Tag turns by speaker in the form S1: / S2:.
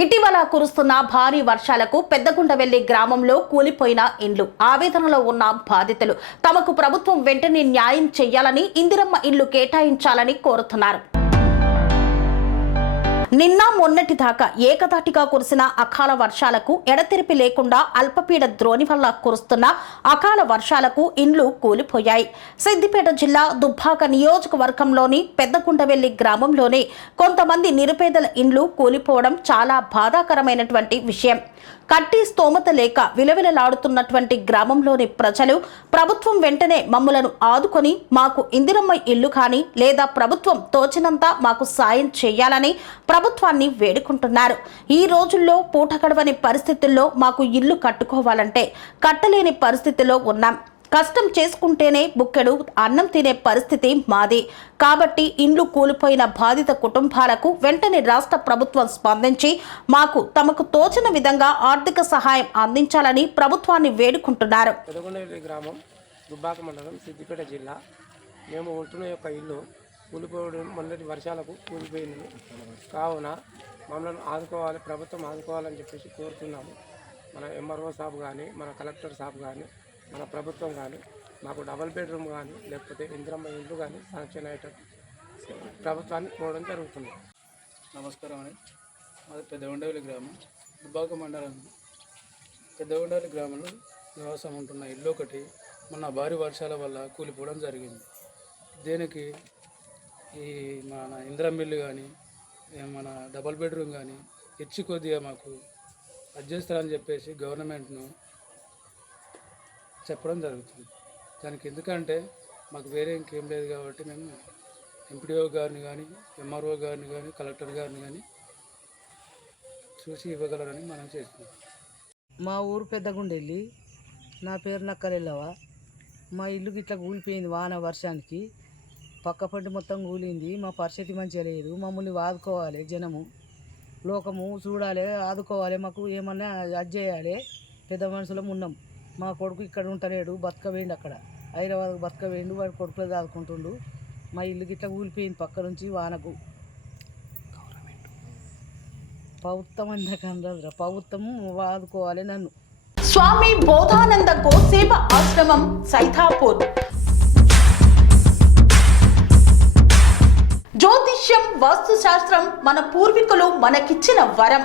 S1: ఇటీవల కురుస్తున్న భారీ వర్షాలకు పెద్దగుండవెల్లి గ్రామంలో కూలిపోయిన ఇండ్లు. ఆవేదనలో ఉన్న బాధితులు. తమకు ప్రభుత్వం వెంటనే న్యాయం చేయాలని ఇందిరమ్మ ఇల్లు కేటాయించాలని కోరుతున్నారు. నిన్న మొన్నటి దాకా ఏకధాటిగా కురిసిన అకాల వర్షాలకు ఎడతెరిపి లేకుండా అల్పపీడ ద్రోణి వల్ల కురుస్తున్న అకాల వర్షాలకు ఇండ్లు కూలిపోయాయి. సిద్దిపేట జిల్లా దుబ్బాక నియోజకవర్గంలోని పెద్దగుండవెల్లి గ్రామంలోనే కొంతమంది నిరుపేదల ఇండ్లు కూలిపోవడం చాలా బాధాకరమైనటువంటి విషయం. కట్టి స్తోమత లేక విలవిలలాడుతున్నటువంటి గ్రామంలోని ప్రజలు ప్రభుత్వం వెంటనే మమ్ములను ఆదుకొని మాకు ఇందిరమ్మ ఇల్లు కానీ లేదా ప్రభుత్వం తోచినంత మాకు సాయం చేయాలని ప్రభుత్వాన్ని వేడుకుంటున్నారు. ఈ రోజుల్లో పూట గడవని పరిస్థితుల్లో మాకు ఇల్లు కట్టుకోవాలంటే కట్టలేని పరిస్థితిలో ఉన్నాం. కష్టం చేసుకుంటేనే బుక్కెడు అన్నం తినే పరిస్థితి మాది. కాబట్టి ఇండ్లు కూలిపోయిన బాధిత కుటుంబాలకు వెంటనే రాష్ట్ర ప్రభుత్వం స్పందించి మాకు తమకు తోచిన విధంగా ఆర్థిక సహాయం అందించాలని ప్రభుత్వాన్ని వేడుకుంటున్నారు.
S2: గ్రామం దుబ్బాక మండలం సిద్దిపేట జిల్లా. మేము ఉంటున్న యొక్క ఇల్లు కూలిపోవడం మొన్నటి వర్షాలకు కూలిపోయింది. కావున మమ్మల్ని ఆదుకోవాలి ప్రభుత్వం ఆదుకోవాలని చెప్పేసి కోరుతున్నాము. మన ఎంఆర్ఓ సాబ్ కానీ మన కలెక్టర్ సాబ్ కానీ మన ప్రభుత్వం కానీ మాకు డబల్ బెడ్రూమ్ కానీ లేకపోతే ఇంద్రమ్మ ఇల్లు కానీ శాంక్షన్ అయ్యేటట్టు ప్రభుత్వాన్ని కోరడం జరుగుతుంది.
S3: నమస్కారం అండి. మాది పెద్దగొండవల్లి గ్రామం దుబ్బాక మండలం. పెద్దగొండవల్లి గ్రామంలో నివాసం ఉంటున్న ఇల్లు ఒకటి మొన్న భారీ వర్షాల వల్ల కూలిపోవడం జరిగింది. దీనికి ఈ మన ఇంద్రమిల్లు కానీ మన డబల్ బెడ్రూమ్ కానీ ఇచ్చి కొద్దిగా మాకు అడ్జస్తారని చెప్పేసి గవర్నమెంట్ను చెప్పడం జరుగుతుంది. దానికి ఎందుకంటే మాకు వేరే ఇంకేం లేదు కాబట్టి మేము ఎంపీడీఓ గారిని కానీ ఎంఆర్ఓ గారిని కానీ కలెక్టర్ గారిని కానీ చూసి ఇవ్వగలరని మనం చేస్తున్నాం.
S4: మా ఊరు పెద్దగుండెళ్ళి నా పేరు నక్కలెల్లవ. మా ఇల్లు ఇట్లా కూలిపోయింది వాన వర్షానికి. పక్క పంట మొత్తం కూలింది. మా పరిస్థితి మంచిగా లేదు. మమ్మల్ని ఆదుకోవాలి జనము. లోకము చూడాలి ఆదుకోవాలి. మాకు ఏమన్నా అది చేయాలి. పెద్ద మనుషులం ఉన్నాం. మా కొడుకు ఇక్కడ ఉంటలేడు బతక వేయండి అక్కడ. హైదరాబాద్ బతక వాడు కొడుకులో కొడుకులు మా ఇల్లు గిట్లా కూలిపోయింది పక్క నుంచి వానకు. ప్రభుత్వం అందకండ్రా ప్రభుత్వం ఆదుకోవాలి నన్ను.
S1: స్వామి బోధానంద గోసేవ ఆశ్రమం సైతాపూర్. జ్యోతిష్యం వాస్తుశాస్త్రం మన పూర్వీకులు మనకిచ్చిన వరం.